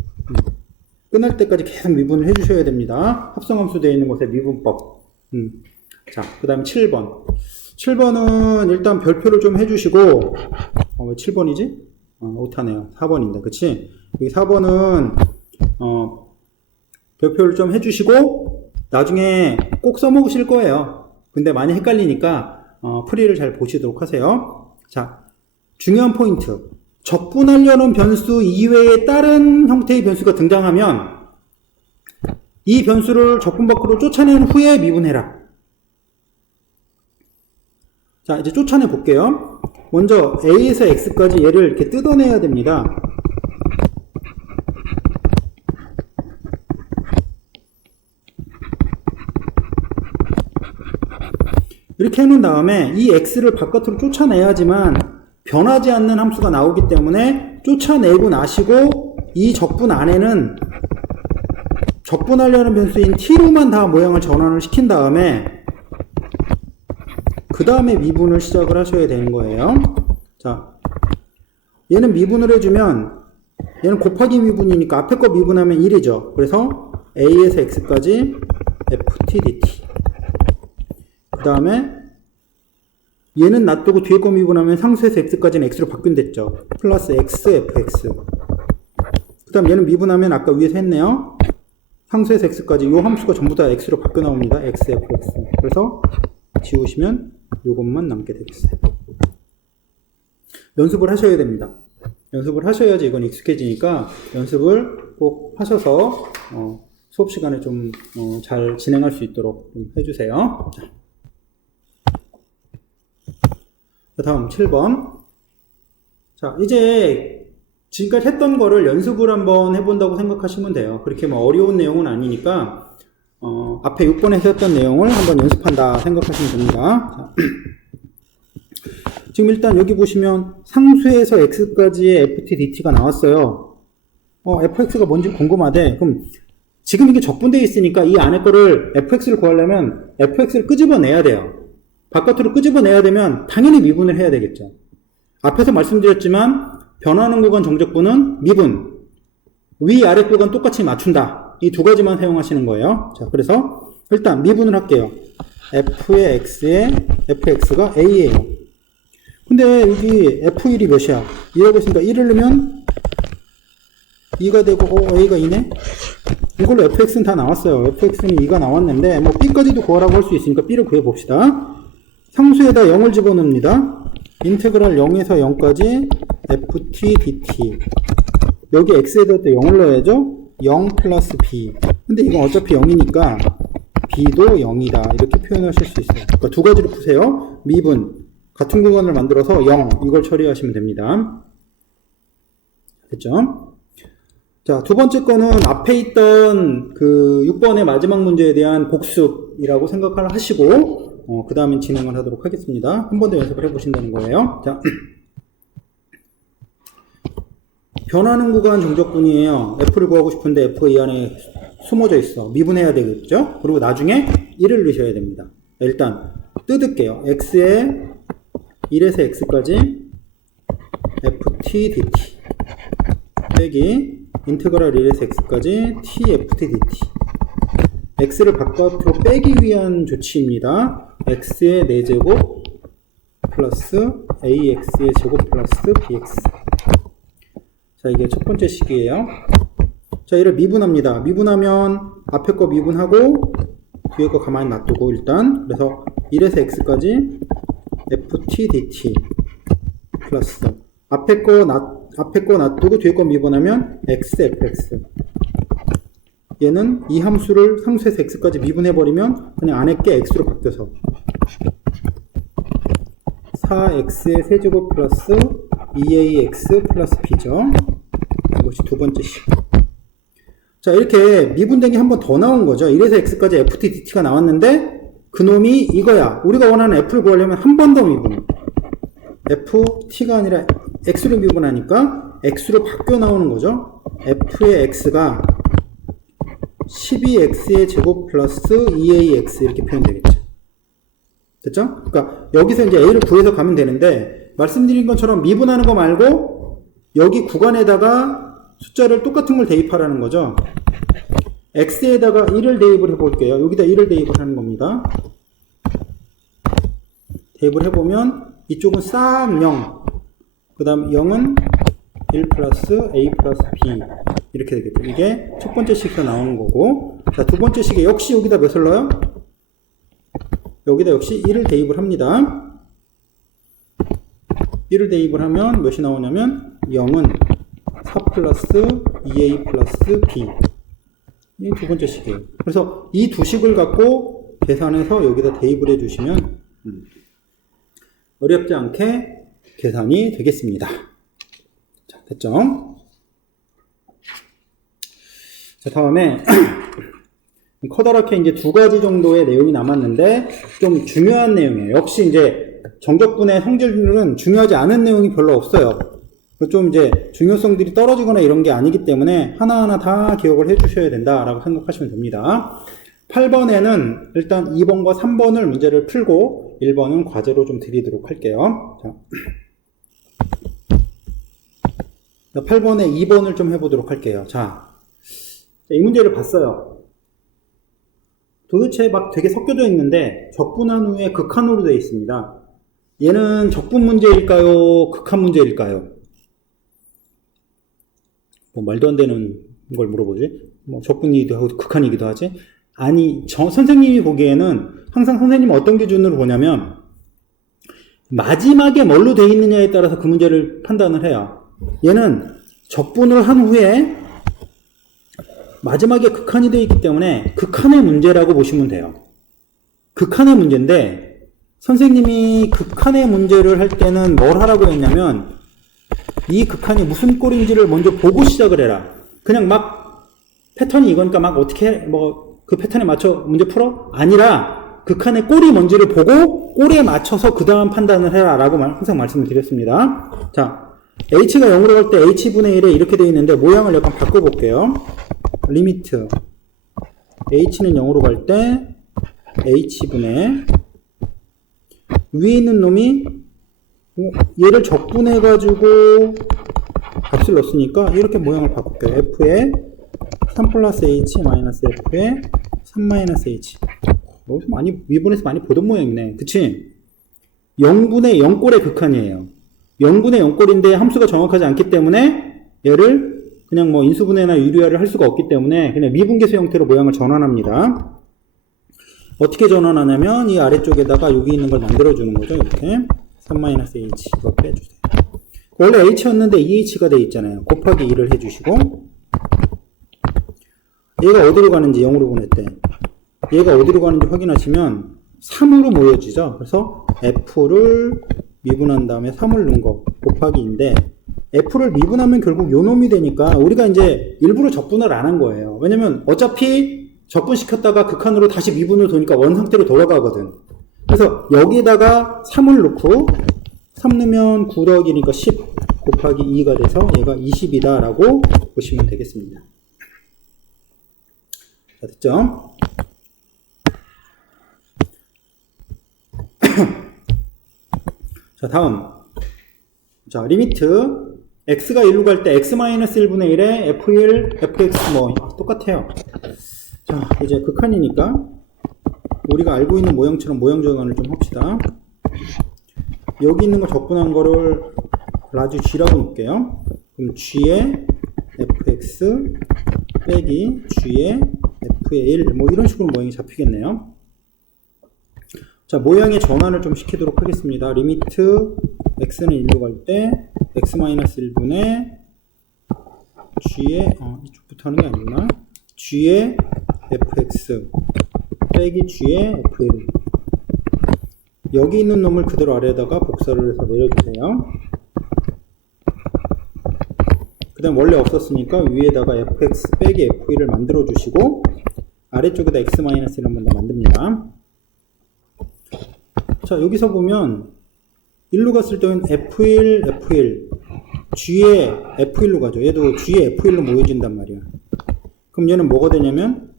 끝날 때까지 계속 미분을 해주셔야 됩니다. 합성함수 되어 있는 곳에 미분법. 자, 그 다음 7번. 7번은 일단 별표를 좀 해주시고, 왜 7번이지? 오타네요. 4번인데, 그치? 여기 4번은, 별표를 좀 해주시고, 나중에 꼭 써먹으실 거예요. 근데 많이 헷갈리니까, 풀이를 잘 보시도록 하세요. 자, 중요한 포인트. 적분하려는 변수 이외에 다른 형태의 변수가 등장하면 이 변수를 적분 밖으로 쫓아낸 후에 미분해라. 자, 이제 쫓아내 볼게요. 먼저 a에서 x까지 얘를 이렇게 뜯어내야 됩니다. 이렇게 해놓은 다음에 이 x를 바깥으로 쫓아내야지만 변하지 않는 함수가 나오기 때문에 쫓아내고 나시고 이 적분 안에는 적분하려는 변수인 t로만 다 모양을 전환을 시킨 다음에 그 다음에 미분을 시작을 하셔야 되는 거예요. 자, 얘는 미분을 해주면 얘는 곱하기 미분이니까 앞에 거 미분하면 1이죠. 그래서 a에서 x까지 ft dt. 그 다음에 얘는 놔두고 뒤에 거 미분하면 상수에서 x까지는 x로 바뀐댔죠. 플러스 x fx. 그 다음 얘는 미분하면 아까 위에서 했네요. 상수에서 x까지 요 함수가 전부 다 x로 바뀌어 나옵니다. x fx. 그래서 지우시면 요것만 남게 되겠어요. 연습을 하셔야 됩니다. 연습을 하셔야지 이건 익숙해지니까 연습을 꼭 하셔서 수업 시간에 좀 잘 진행할 수 있도록 좀 해주세요. 자, 다음 7번. 자, 이제 지금까지 했던 거를 연습을 한번 해본다고 생각하시면 돼요. 그렇게 뭐 어려운 내용은 아니니까 앞에 6번에서 했던 내용을 한번 연습한다 생각하시면 됩니다. 자, 지금 일단 여기 보시면 상수에서 x까지의 ft dt가 나왔어요. fx가 뭔지 궁금하대. 그럼 지금 이게 적분되어 있으니까 이 안에 거를 fx를 구하려면 fx를 끄집어내야 돼요. 바깥으로 끄집어내야 되면 당연히 미분을 해야 되겠죠. 앞에서 말씀드렸지만 변하는 구간 정적분은 미분, 위아래 구간 똑같이 맞춘다. 이 두 가지만 사용하시는 거예요. 자, 그래서 일단 미분을 할게요. f의 x에 fx가 a예요. 근데 여기 f1이 몇이야? 2라고 했으니까 1을 넣으면 2가 되고 a가 2네? 이걸로 fx는 다 나왔어요. fx는 2가 나왔는데 뭐 b까지도 구하라고 할 수 있으니까 b를 구해봅시다. 상수에다 0을 집어넣습니다. 인테그랄 0에서 0까지 ft dt. 여기 x에다 또 0을 넣어야죠. 0 플러스 b. 근데 이건 어차피 0이니까 b도 0이다. 이렇게 표현하실 수 있어요. 그러니까 두 가지로 푸세요. 미분. 같은 구간을 만들어서 0. 이걸 처리하시면 됩니다. 됐죠? 자, 두 번째 거는 앞에 있던 그 6번의 마지막 문제에 대한 복습이라고 생각을 하시고 그 다음에 진행을 하도록 하겠습니다. 한 번 더 연습을 해보신다는 거예요. 자, 변하는 구간 정적분이에요. f를 구하고 싶은데 f가 이 안에 숨어져 있어. 미분해야 되겠죠? 그리고 나중에 1을 넣으셔야 됩니다. 일단 뜯을게요. x에 1에서 x까지 ft dt 빼기 인테그랄 1에서 x까지 tft dt. x를 바깥으로 빼기 위한 조치입니다. x의 4제곱 플러스 ax의 제곱 플러스 bx. 자, 이게 첫 번째 식이에요. 자, 얘를 미분합니다. 미분하면 앞에 거 미분하고 뒤에 거 가만히 놔두고 일단 그래서 1에서 x까지 ft dt 플러스 앞에 거 놔두고 뒤에 거 미분하면 x fx. 얘는 이 함수를 상수에서 x까지 미분해버리면 그냥 안에 게 x로 바뀌어서 4x의 세제곱 플러스 2ax 플러스 b죠. 이것이 두 번째 식. 자, 이렇게 미분된 게 한 번 더 나온 거죠. 1에서 x까지 ft dt가 나왔는데 그놈이 이거야. 우리가 원하는 f를 구하려면 한 번 더 미분. ft가 아니라 x로 미분하니까 x로 바뀌어 나오는 거죠. f의 x가 12x의 제곱 플러스 2ax 이렇게 표현되겠죠. 됐죠? 그러니까 여기서 이제 a를 구해서 가면 되는데 말씀드린 것처럼 미분하는 거 말고 여기 구간에다가 숫자를 똑같은 걸 대입하라는 거죠. x에다가 1을 대입을 해볼게요. 여기다 1을 대입을 하는 겁니다. 대입을 해보면 이쪽은 싹 0, 그 다음 0은 1 플러스 a 플러스 b 이렇게 되겠죠. 이게 첫 번째 식에서 나오는 거고, 자, 두 번째 식에 역시 여기다 몇을 넣어요? 여기다 역시 1을 대입을 합니다. 1을 대입을 하면 몇이 나오냐면 0은 4 플러스 2a 플러스 b. 이 두 번째 식이에요. 그래서 이 두 식을 갖고 계산해서 여기다 대입을 해주시면 어렵지 않게 계산이 되겠습니다. 자, 됐죠? 자, 다음에 커다랗게 이제 두 가지 정도의 내용이 남았는데 좀 중요한 내용이에요. 역시 이제 정적분의 성질률은 중요하지 않은 내용이 별로 없어요. 좀 이제 중요성들이 떨어지거나 이런 게 아니기 때문에 하나하나 다 기억을 해 주셔야 된다라고 생각하시면 됩니다. 8번에는 일단 2번과 3번을 문제를 풀고 1번은 과제로 좀 드리도록 할게요. 자. 8번에 2번을 좀 해보도록 할게요. 자, 이 문제를 봤어요. 도대체 막 되게 섞여져 있는데 적분한 후에 극한으로 되어 있습니다. 얘는 적분 문제일까요? 극한 문제일까요? 뭐 말도 안 되는 걸 물어보지? 뭐 적분이기도 하고 극한이기도 하지? 아니, 선생님이 보기에는 항상 선생님은 어떤 기준으로 보냐면 마지막에 뭘로 되어 있느냐에 따라서 그 문제를 판단을 해요. 얘는 적분을 한 후에 마지막에 극한이 되어 있기 때문에 극한의 문제라고 보시면 돼요. 극한의 문제인데 선생님이 극한의 문제를 할 때는 뭘 하라고 했냐면 이 극한이 무슨 꼴인지를 먼저 보고 시작을 해라. 그냥 막 패턴이 이거니까 막 어떻게 뭐 그 패턴에 맞춰 문제 풀어? 아니라 극한의 꼴이 뭔지를 보고 꼴에 맞춰서 그 다음 판단을 해라 라고 항상 말씀을 드렸습니다. 자, h가 0으로 갈 때 h분의 1에 이렇게 되어 있는데 모양을 약간 바꿔볼게요. 리미트 h는 0으로 갈 때 h분의 위에 있는 놈이 얘를 적분해가지고 값을 넣었으니까 이렇게 모양을 바꿀게요. f에 3 플러스 h 마이너스 f에 3 마이너스 h. 여기서 많이 위분에서 많이 보던 모양이네. 그치? 0분의 0꼴의 극한이에요. 0분의 0꼴인데 함수가 정확하지 않기 때문에 얘를 그냥 뭐 인수분해나 유리화를 할 수가 없기 때문에 그냥 미분계수 형태로 모양을 전환합니다. 어떻게 전환하냐면 이 아래쪽에다가 여기 있는 걸 만들어주는 거죠. 이렇게 3-h 이거 빼주세요. 원래 h였는데 2h가 돼 있잖아요. 곱하기 2를 해주시고 얘가 어디로 가는지 0으로 보냈대. 얘가 어디로 가는지 확인하시면 3으로 모여지죠. 그래서 f를 미분한 다음에 3을 넣은 거 곱하기 2인데 f를 미분하면 결국 요 놈이 되니까 우리가 이제 일부러 적분을 안 한 거예요. 왜냐면 어차피 적분시켰다가 극한으로 다시 미분을 도니까 원 상태로 돌아가거든. 그래서 여기다가 3을 넣고 3 넣으면 9 더하기니까 10 곱하기 2가 돼서 얘가 20이다 라고 보시면 되겠습니다. 자, 됐죠? 자, 다음. 자, 리미트 x가 1로 갈 때 x-1분의 1에 f1, fx 뭐 똑같아요. 자, 이제 극한이니까 우리가 알고 있는 모양처럼 모양 전환을 좀 합시다. 여기 있는 거 적분한 거를 라지 g라고 놓을게요. 그럼 g에 fx 빼기 g에 f의 1 뭐 이런 식으로 모양이 잡히겠네요. 자, 모양의 전환을 좀 시키도록 하겠습니다. 리미트 x는 1로 갈 때 x-1분의 g에 이쪽부터 하는 게 아니구나. g에 fx 빼기 g에 f1 여기 있는 놈을 그대로 아래에다가 복사를 해서 내려주세요. 그 다음 원래 없었으니까 위에다가 fx 빼기 f1을 만들어 주시고 아래쪽에다 x-1을 한번 더 만듭니다. 자, 여기서 보면 1로 갔을 때는 f1, f1 g에 f1로 가죠. 얘도 g에 f1로 모여진단 말이야. 그럼 얘는 뭐가 되냐면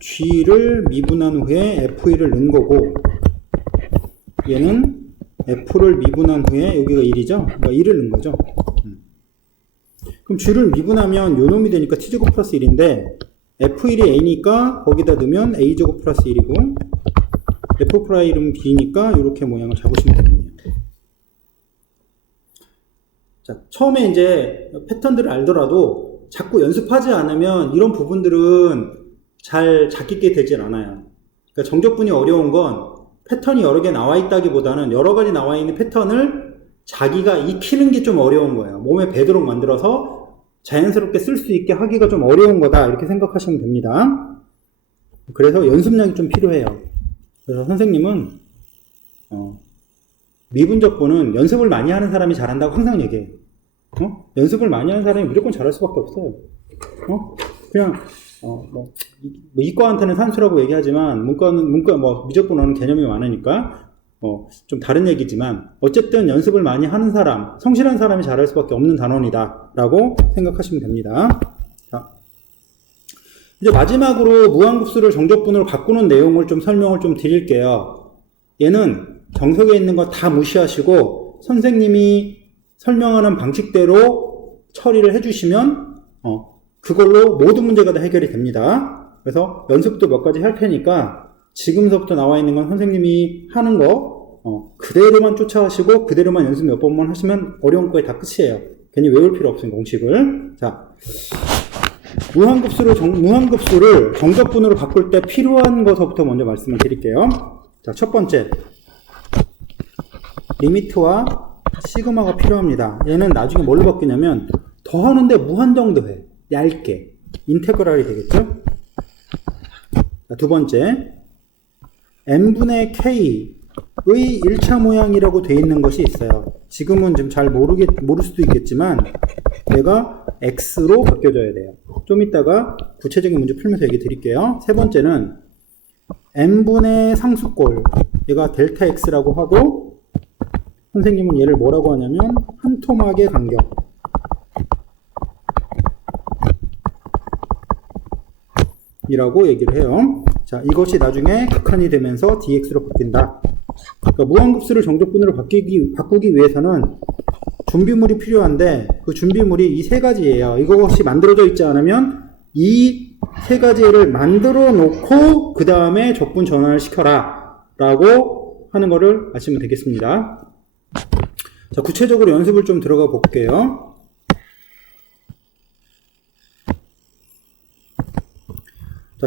g를 미분한 후에 f1을 넣은 거고 얘는 f를 미분한 후에 여기가 1이죠. 그러니까 1을 넣은 거죠. 그럼 g를 미분하면 요 놈이 되니까 t제곱 플러스 1인데 f1이 a니까 거기다 넣으면 a제곱 플러스 1이고 f 프라임은 b니까 이렇게 모양을 잡으시면 되겠네요. 자, 처음에 이제 패턴들을 알더라도 자꾸 연습하지 않으면 이런 부분들은 잘 잡히게 되질 않아요. 그러니까 정적분이 어려운 건 패턴이 여러 개 나와 있다기보다는 여러 가지 나와 있는 패턴을 자기가 익히는 게 좀 어려운 거예요. 몸에 배도록 만들어서 자연스럽게 쓸 수 있게 하기가 좀 어려운 거다 이렇게 생각하시면 됩니다. 그래서 연습량이 좀 필요해요. 그래서 선생님은 미분적분은 연습을 많이 하는 사람이 잘한다고 항상 얘기해요. 연습을 많이 하는 사람이 무조건 잘할 수밖에 없어요. 그냥 뭐 이과한테는 산수라고 얘기하지만 문과 뭐 미적분어는 개념이 많으니까 좀 다른 얘기지만 어쨌든 연습을 많이 하는 사람, 성실한 사람이 잘할 수밖에 없는 단원이다 라고 생각하시면 됩니다. 자, 이제 마지막으로 무한급수를 정적분으로 바꾸는 내용을 좀 설명을 좀 드릴게요. 얘는 정석에 있는 거 다 무시하시고 선생님이 설명하는 방식대로 처리를 해주시면 그걸로 모든 문제가 다 해결이 됩니다. 그래서 연습도 몇 가지 할 테니까 지금서부터 나와 있는 건 선생님이 하는 거 그대로만 쫓아가시고 그대로만 연습 몇 번만 하시면 어려운 거에 다 끝이에요. 괜히 외울 필요 없으니 공식을. 자, 무한급수를 정적분으로 바꿀 때 필요한 것부터 먼저 말씀을 드릴게요. 자, 첫 번째 리미트와 시그마가 필요합니다. 얘는 나중에 뭘로 바뀌냐면 더하는데 무한정 더해. 얇게 인테그랄이 되겠죠. 자, 두 번째 n분의 k의 1차 모양이라고 되어 있는 것이 있어요. 지금은 좀 잘 모를 수도 있겠지만 얘가 x로 바뀌어져야 돼요. 좀 이따가 구체적인 문제 풀면서 얘기 드릴게요. 세 번째는 n분의 상수꼴, 얘가 델타 x라고 하고 선생님은 얘를 뭐라고 하냐면 한 토막의 간격 이라고 얘기를 해요. 자, 이것이 나중에 극한이 되면서 dx로 바뀐다. 그러니까 무한급수를 정적분으로 바꾸기 위해서는 준비물이 필요한데 그 준비물이 이 세 가지예요. 이것이 만들어져 있지 않으면 이 세 가지를 만들어 놓고 그 다음에 적분 전환을 시켜라 라고 하는 거를 아시면 되겠습니다. 자, 구체적으로 연습을 좀 들어가 볼게요.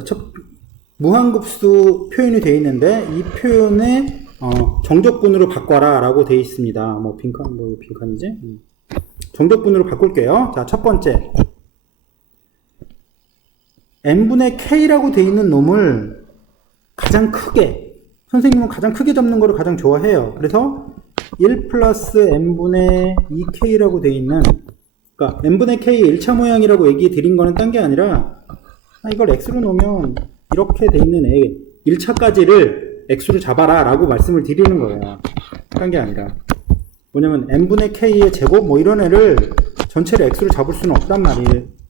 자, 무한급수 표현이 되어 있는데 이 표현에 정적분으로 바꿔라 라고 되어 있습니다. 빈칸이지? 정적분으로 바꿀게요. 자, 첫 번째 n분의 k라고 되어 있는 놈을 가장 크게, 선생님은 가장 크게 잡는 거를 가장 좋아해요. 그래서 1 플러스 n분의 2k라고 되어 있는, 그러니까 n분의 k 1차 모양이라고 얘기 드린 거는 딴 게 아니라 이걸 x로 놓으면 이렇게 돼 있는 애 1차까지를 x로 잡아라 라고 말씀을 드리는 거예요. 딴 게 아니라 뭐냐면 n분의 k의 제곱 뭐 이런 애를 전체를 x로 잡을 수는 없단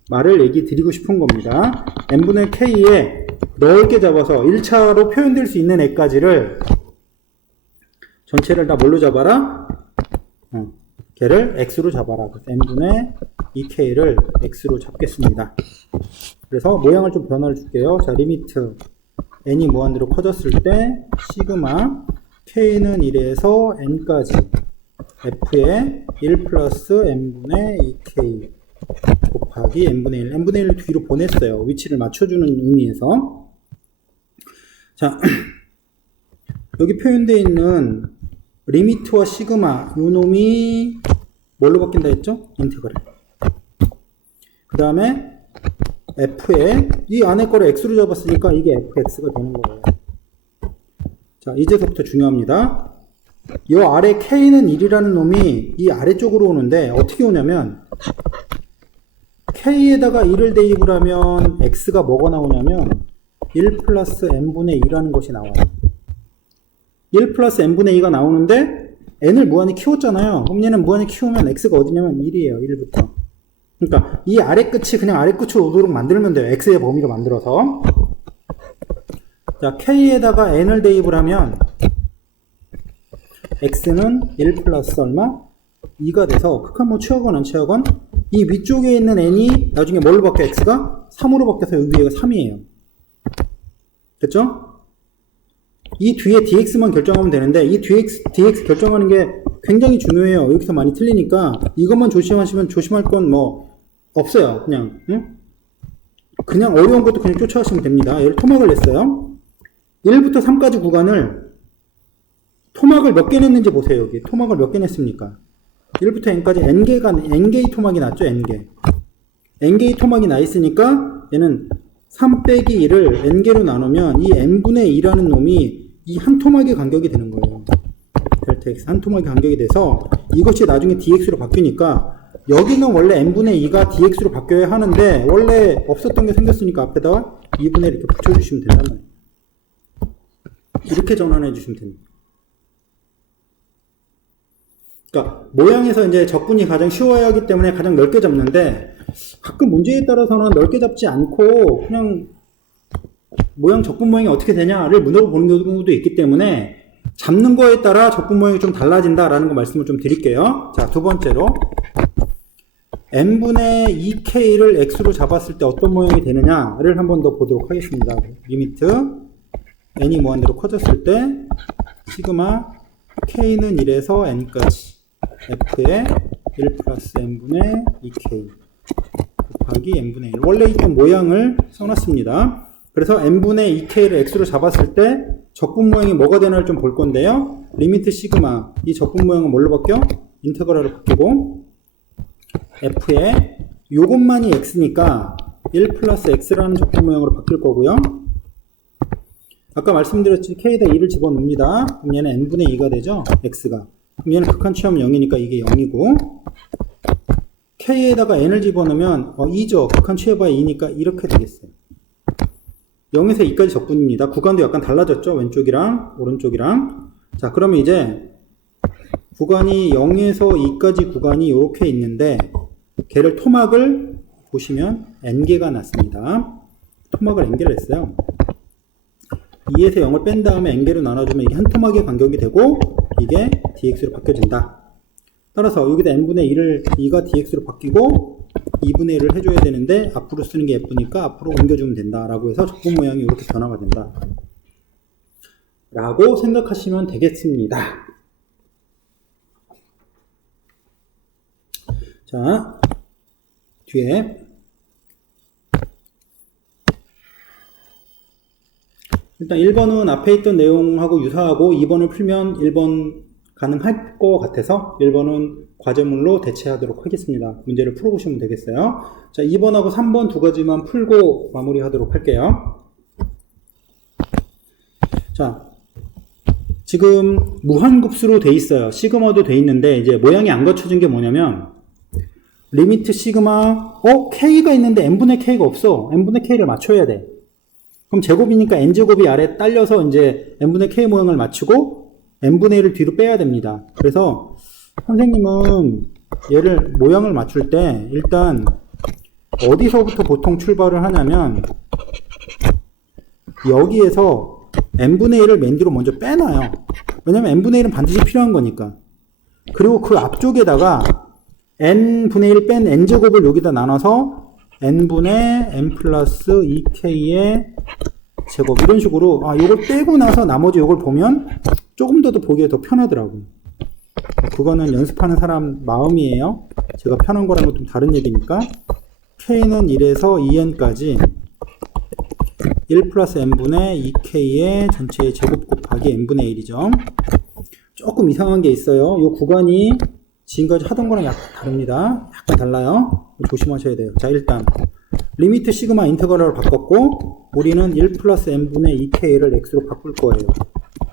말을 얘기 드리고 싶은 겁니다. n분의 k에 넓게 잡아서 1차로 표현될 수 있는 애까지를 전체를 다 뭘로 잡아라? 걔를 x로 잡아라. n분의 2k를 x로 잡겠습니다. 그래서 모양을 좀 변화를 줄게요. 자, 리미트 n이 무한대로 커졌을 때 시그마 k는 1에서 n까지 f에 1 플러스 n분의 2k 곱하기 n분의 1, n분의 1을 뒤로 보냈어요. 위치를 맞춰주는 의미에서. 자, 여기 표현되어 있는 리미트와 시그마, 요 놈이 뭘로 바뀐다 했죠? 인테그랄. 그 다음에 f에 이 안에 거를 x로 잡았으니까 이게 fx가 되는 거예요. 자, 이제부터 중요합니다. 이 아래 k는 1이라는 놈이 이 아래쪽으로 오는데 어떻게 오냐면 k에다가 1을 대입을 하면 x가 뭐가 나오냐면 1 플러스 n분의 2라는 것이 나와요. 1 플러스 n분의 2가 나오는데 n을 무한히 키웠잖아요. 그럼 얘는 무한히 키우면 x가 어디냐면 1이에요. 1부터. 그러니까 이 아래 끝이 그냥 아래 끝으로 오도록 만들면 돼요. x의 범위로 만들어서. 자, k에다가 n을 대입을 하면 x는 1 플러스 얼마? 2가 돼서 극한모 취하건 안 취하건 이 위쪽에 있는 n이 나중에 뭘로 바뀌어? x가 3으로 바뀌어서 여기 위에가 3이에요. 됐죠? 이 뒤에 dx만 결정하면 되는데 이 dx 결정하는 게 굉장히 중요해요. 여기서 많이 틀리니까 이것만 조심하시면 조심할 건 뭐 없어요. 그냥 그냥 어려운 것도 그냥 쫓아가시면 됩니다. 얘를 토막을 냈어요. 1부터 3까지 구간을 토막을 몇 개 냈는지 보세요. 여기 토막을 몇 개 냈습니까? 1부터 n까지 n개의 토막이 났죠. n개의 토막이 나 있으니까 얘는 3 빼기 1을 n개로 나누면 이 n분의 2라는 놈이 이 한 토막의 간격이 되는 거예요. 델타 x 한 토막의 간격이 돼서 이것이 나중에 dx로 바뀌니까 여기는 원래 n분의 2가 dx로 바뀌어야 하는데 원래 없었던 게 생겼으니까 앞에다가 2분의 1 이렇게 붙여주시면 된단 말이에요. 이렇게 전환해 주시면 됩니다. 그러니까 모양에서 이제 접근이 가장 쉬워야 하기 때문에 가장 넓게 잡는데 가끔 문제에 따라서는 넓게 잡지 않고 그냥 모양 접근 모양이 어떻게 되냐를 물어보는 경우도 있기 때문에 잡는 거에 따라 접근 모양이 좀 달라진다라는 거 말씀을 좀 드릴게요. 자, 두 번째로 n분의 2k를 x로 잡았을 때 어떤 모양이 되느냐를 한 번 더 보도록 하겠습니다. 리미트 n이 무한대로 커졌을 때 시그마 k는 1에서 n까지 f에 1 플러스 n분의 2k 곱하기 n분의 1 원래 있던 모양을 써놨습니다. 그래서 n분의 2k를 x로 잡았을 때 적분 모양이 뭐가 되나를 좀 볼 건데요. 리미트 시그마 이 적분 모양은 뭘로 바뀌어? 인테그랄로 바뀌고 f에 요것만이 x니까 1 플러스 x라는 적분 모양으로 바뀔 거고요. 아까 말씀드렸지 k에다 2를 집어넣습니다. 그럼 얘는 n분의 2가 되죠. x가. 그럼 얘는 극한 취하면 0이니까 이게 0이고 k에다가 n을 집어넣으면 2죠. 극한 취해봐야 2니까 이렇게 되겠어요. 0에서 2까지 적분입니다. 구간도 약간 달라졌죠. 왼쪽이랑 오른쪽이랑. 자, 그러면 이제 구간이 0에서 2까지 구간이 이렇게 있는데 걔를 토막을 보시면 n개가 났습니다. 토막을 n개를 했어요. 2에서 0을 뺀 다음에 n개로 나눠주면 이게 한 토막의 간격이 되고 이게 dx로 바뀌어진다. 따라서 여기다 n분의 2가 dx로 바뀌고 2분의 1을 해줘야 되는데 앞으로 쓰는 게 예쁘니까 앞으로 옮겨주면 된다 라고 해서 적분 모양이 이렇게 변화가 된다 라고 생각하시면 되겠습니다. 자, 뒤에 일단 1번은 앞에 있던 내용하고 유사하고 2번을 풀면 1번 가능할 것 같아서 1번은 과제물로 대체하도록 하겠습니다. 문제를 풀어보시면 되겠어요. 자, 2번하고 3번 두 가지만 풀고 마무리하도록 할게요. 자, 지금 무한급수로 돼 있어요. 시그마도 돼 있는데 이제 모양이 안 갖춰진 게 뭐냐면 리미트 시그마 k가 있는데 n분의 k가 없어. n분의 k를 맞춰야 돼. 그럼 제곱이니까 n제곱이 아래 딸려서 이제 n분의 k 모양을 맞추고 n분의 1을 뒤로 빼야 됩니다. 그래서 선생님은 얘를 모양을 맞출 때 일단 어디서부터 보통 출발을 하냐면 여기에서 n분의 1을 맨 뒤로 먼저 빼놔요. 왜냐면 n분의 1은 반드시 필요한 거니까. 그리고 그 앞쪽에다가 n분의 1 뺀 n제곱을 여기다 나눠서 n분의 n 플러스 2k의 제곱 이런 식으로 요걸 빼고 나서 나머지 요걸 보면 조금 더 보기에 더 편하더라고요. 그거는 연습하는 사람 마음이에요. 제가 편한 거랑은 좀 다른 얘기니까 k는 1에서 2n까지 1 플러스 n분의 2k의 전체의 제곱 곱하기 n분의 1이죠. 조금 이상한 게 있어요. 이 구간이 지금까지 하던 거랑 약간 다릅니다. 약간 달라요. 조심하셔야 돼요. 자, 일단 리미트 시그마 인테그럴을 바꿨고 우리는 1 플러스 n분의 2k를 x로 바꿀 거예요.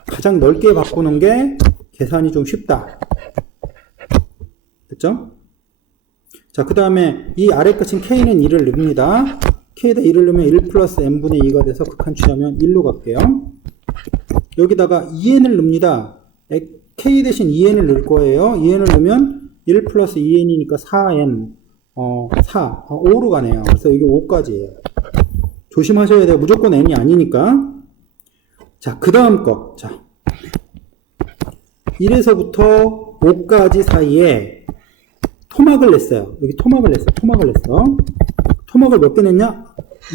가장 넓게 바꾸는 게 계산이 좀 쉽다. 됐죠? 자, 그 다음에 이 아래 끝인 k는 2를 넣습니다. k에다 2를 넣으면 1 플러스 n분의 2가 돼서 극한 취하면 1로 갈게요. 여기다가 2n을 넣습니다. k 대신 2n을 넣을 거예요. 2n을 넣으면 1 플러스 2n이니까 4n 5로 가네요. 그래서 이게 5까지예요. 조심하셔야 돼요. 무조건 n이 아니니까. 자, 그 다음 거. 자, 1에서부터 5까지 사이에 토막을 냈어요. 여기 토막을 냈어. 토막을 몇 개 냈냐?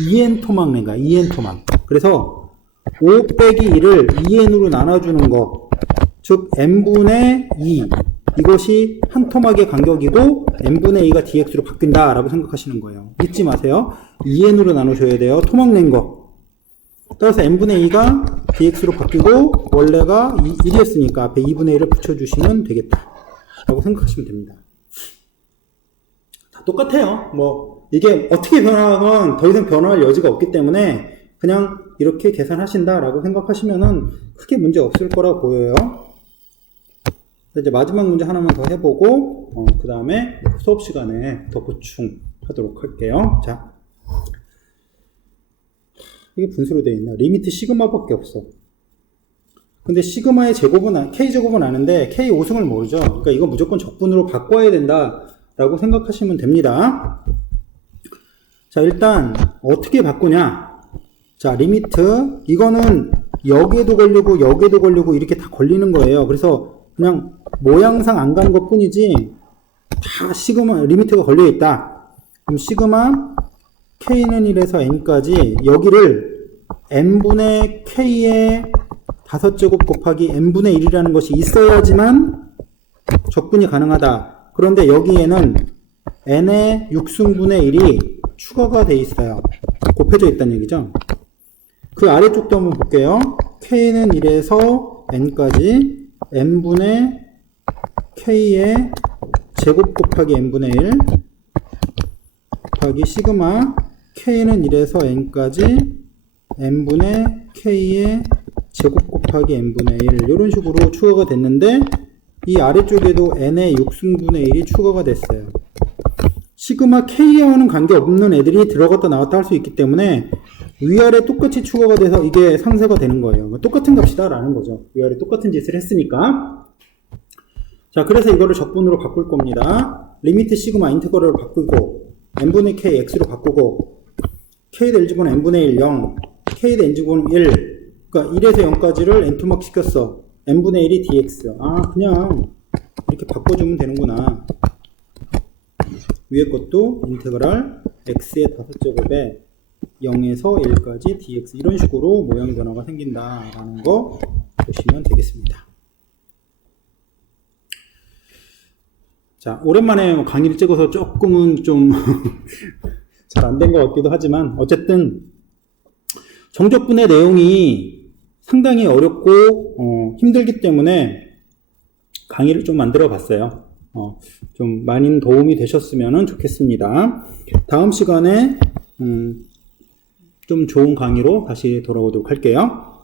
2n 토막 낸 거야. 2n 토막. 그래서 5 빼기 1을 2n으로 나눠주는 거. 즉, n분의 2. 이것이 한 토막의 간격이고 n분의 2가 dx로 바뀐다 라고 생각하시는 거예요. 잊지 마세요. 2n으로 나누셔야 돼요. 토막 낸 거. 따라서 n분의 2가 dx로 바뀌고 원래가 1이었으니까 앞에 2분의 1을 붙여주시면 되겠다 라고 생각하시면 됩니다. 다 똑같아요. 뭐 이게 어떻게 변화하건 더 이상 변화할 여지가 없기 때문에 그냥 이렇게 계산하신다 라고 생각하시면은 크게 문제 없을 거라 보여요. 이제 마지막 문제 하나만 더 해보고 그 다음에 수업 시간에 더 보충하도록 할게요. 자, 이게 분수로 되어 있나? 리미트 시그마밖에 없어. 근데 시그마의 제곱은, K제곱은 아는데 K 5승을 모르죠. 그러니까 이거 무조건 적분으로 바꿔야 된다라고 생각하시면 됩니다. 자, 일단 어떻게 바꾸냐. 자, 리미트. 이거는 여기에도 걸리고 여기에도 걸리고 이렇게 다 걸리는 거예요. 그래서 그냥 모양상 안 가는 것 뿐이지 다 시그마, 리미트가 걸려 있다. 그럼 시그마 K는 1에서 N까지 여기를 N분의 K의 5제곱 곱하기 N분의 1이라는 것이 있어야지만 적분이 가능하다. 그런데 여기에는 N의 6승분의 1이 추가가 돼 있어요. 곱해져 있다는 얘기죠. 그 아래쪽도 한번 볼게요. K는 1에서 N까지 N분의 K의 제곱 곱하기 N분의 1 곱하기 시그마 K는 1에서 N까지 N분의 K의 제곱 곱하기 N분의 1 이런 식으로 추가가 됐는데 이 아래쪽에도 N의 6승분의 1이 추가가 됐어요. 시그마 K와는 관계없는 애들이 들어갔다 나왔다 할 수 있기 때문에 위아래 똑같이 추가가 돼서 이게 상쇄가 되는 거예요. 똑같은 값이다 라는 거죠. 위아래 똑같은 짓을 했으니까. 자, 그래서 이거를 적분으로 바꿀 겁니다. 리미트 시그마 인테그럴을 바꾸고 n분의 k x로 바꾸고 k 대 1제곱은 n분의 1 0 k 대 n제곱은 1 그러니까 1에서 0까지를 n토막 시켰어. n분의 1이 dx. 아, 그냥 이렇게 바꿔주면 되는구나. 위에 것도 인테그랄 x의 5제곱에 0에서 1까지 dx 이런 식으로 모양 변화가 생긴다라는 거 보시면 되겠습니다. 자, 오랜만에 강의를 찍어서 조금은 좀 잘 안 된 것 같기도 하지만 어쨌든 정적분의 내용이 상당히 어렵고 힘들기 때문에 강의를 좀 만들어 봤어요. 좀 많은 도움이 되셨으면 좋겠습니다. 다음 시간에 좀 좋은 강의로 다시 돌아오도록 할게요.